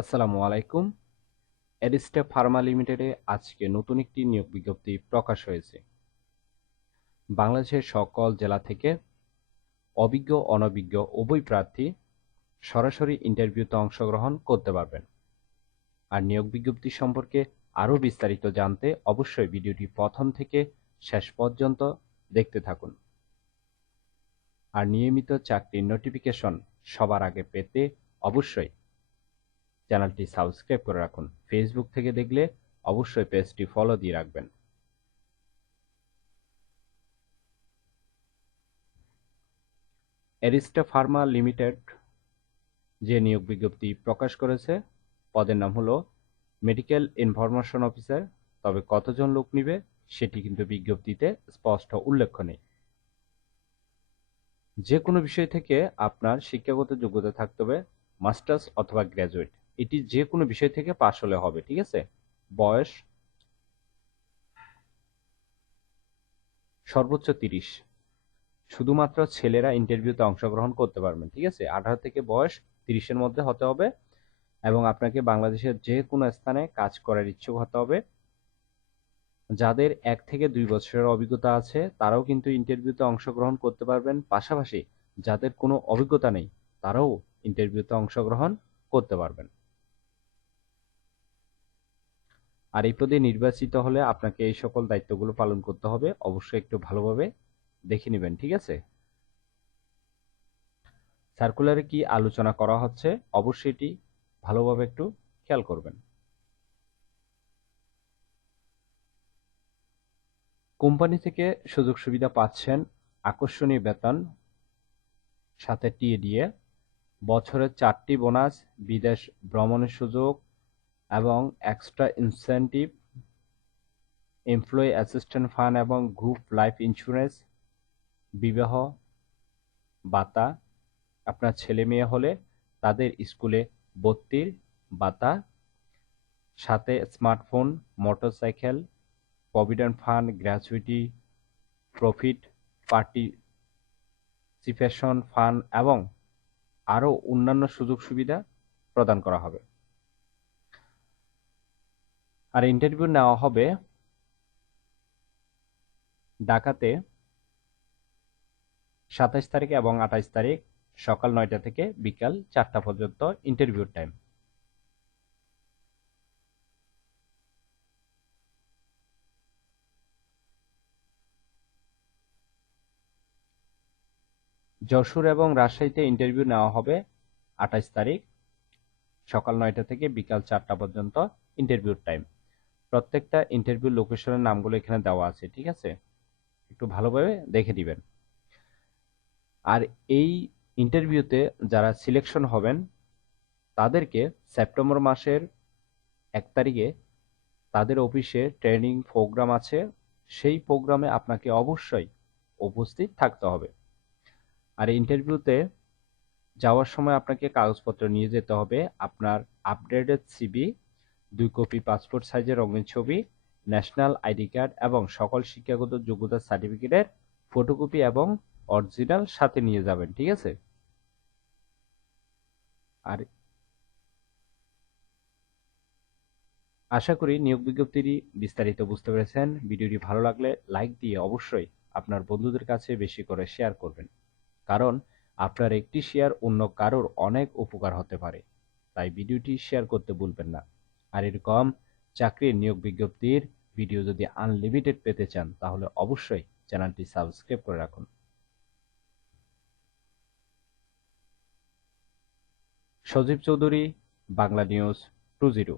আসসালামু আলাইকুম। এরিস্টা ফার্মা লিমিটেডে আজকে নতুন একটি নিয়োগ বিজ্ঞপ্তি প্রকাশ হয়েছে। বাংলাদেশের সকল জেলা থেকে অভিজ্ঞ অনভিজ্ঞ উভয় প্রার্থী সরাসরি ইন্টারভিউতে অংশগ্রহণ করতে পারবেন। আর নিয়োগ বিজ্ঞপ্তি সম্পর্কে আরও বিস্তারিত জানতে অবশ্যই ভিডিওটি প্রথম থেকে শেষ পর্যন্ত দেখতে থাকুন। আর নিয়মিত চাকরির নোটিফিকেশন সবার আগে পেতে অবশ্যই চ্যানেলটি সাবস্ক্রাইব করে রাখুন। ফেসবুক থেকে দেখলে অবশ্যই পেজটি ফলো দিয়ে রাখবেন। এরিস্টা ফার্মা লিমিটেড যে নিয়োগ বিজ্ঞপ্তি প্রকাশ করেছে, পদের নাম হলো মেডিকেল ইনফরমেশন অফিসার। তবে কতজন লোক নিবে সেটি কিন্তু বিজ্ঞপ্তিতে স্পষ্ট উল্লেখ নেই। যে কোনো বিষয় থেকে আপনার শিক্ষাগত যোগ্যতা থাকতে হবে মাস্টার্স অথবা গ্র্যাজুয়েট। এটি যে কোনো বিষয় থেকে পাশ হলে হবে, ঠিক আছে। বয়স সর্বোচ্চ 30। শুধুমাত্র ছেলেরা ইন্টারভিউতে অংশগ্রহণ করতে পারবেন, ঠিক আছে। 18 থেকে বয়স 30-এর মধ্যে হতে হবে এবং আপনাকে বাংলাদেশের যে কোনো স্থানে কাজ করার ইচ্ছুক হতে হবে। যাদের 1 থেকে 2 বছরের অভিজ্ঞতা আছে তারাও কিন্তু ইন্টারভিউতে অংশগ্রহণ করতে পারবেন। পাশাপাশি যাদের কোনো অভিজ্ঞতা নেই তারাও ইন্টারভিউতে অংশগ্রহণ করতে পারবেন। আর এই পদে নির্বাচিত হলে আপনাকে এই সকল দায়িত্বগুলো পালন করতে হবে। অবশ্যই একটু ভালোভাবে দেখে নেবেন, ঠিক আছে। সার্কুলারে কি আলোচনা করা হচ্ছে অবশ্যই এটি ভালোভাবে একটু খেয়াল করবেন। কোম্পানি থেকে সুযোগ সুবিধা পাচ্ছেন, আকর্ষণীয় বেতন, সাথে টিএডিএ, বছরে 4টি বোনাস, বিদেশ ভ্রমণের সুযোগ এবং extra incentive, employee assistant fund এবং গ্রুপ লাইফ ইন্স্যুরেন্স, বিবাহ ভাতা, আপনার ছেলে মেয়ে হলে তাদের স্কুলে ভর্তির ভাতা, সাথে smartphone, motorcycle, provident fund, gratuity, profit participation fund এবং আরও অন্যান্য সুযোগ সুবিধা প্রদান করা হবে। আর ইন্টারভিউ নেওয়া হবে ঢাকাতে 27 তারিখ এবং 28 তারিখ সকাল 9টা থেকে বিকাল 4টা পর্যন্ত ইন্টারভিউর টাইম। যশোর এবং রাজশাহীতে ইন্টারভিউ নেওয়া হবে 28 তারিখ সকাল 9টা থেকে বিকাল 4টা পর্যন্ত ইন্টারভিউর টাইম। প্রত্যেকটা ইন্টারভিউ লোকেশনের নামগুলো এখানে দেওয়া আছে, ঠিক আছে। একটু ভালোভাবে দেখে দিবেন। আর এই ইন্টারভিউতে যারা সিলেকশন হবেন তাদেরকে সেপ্টেম্বর মাসের 1 তারিখে তাদের অফিসে ট্রেনিং প্রোগ্রাম আছে, সেই প্রোগ্রামে আপনাকে অবশ্যই উপস্থিত থাকতে হবে। আর ইন্টারভিউতে যাওয়ার সময় আপনাকে কাগজপত্র নিয়ে যেতে হবে। আপনার আপডেটেড সিভি, 2 কপি পাসপোর্ট সাইজের রঙিন ছবি, ন্যাশনাল আইডি কার্ড এবং সকল শিক্ষাগত যোগ্যতা সার্টিফিকেটের ফটোকপি এবং অরিজিনাল সাথে নিয়ে যাবেন, ঠিক আছে। আর আশা করি নিয়োগ বিজ্ঞপ্তিটি বিস্তারিত বুঝতে পেরেছেন। ভিডিওটি ভালো লাগলে লাইক দিয়ে অবশ্যই আপনার বন্ধুদের কাছে বেশি করে শেয়ার করবেন, কারণ আপনার একটি শেয়ার অন্য কারোর অনেক উপকার হতে পারে। তাই ভিডিওটি শেয়ার করতে ভুলবেন না। আর এরকম চাকরির নিয়োগ বিজ্ঞপ্তির ভিডিও যদি আনলিমিটেড পেতে চান তাহলে অবশ্যই চ্যানেলটি সাবস্ক্রাইব করে রাখুন। সজীব চৌধুরী, বাংলা নিউজ 20।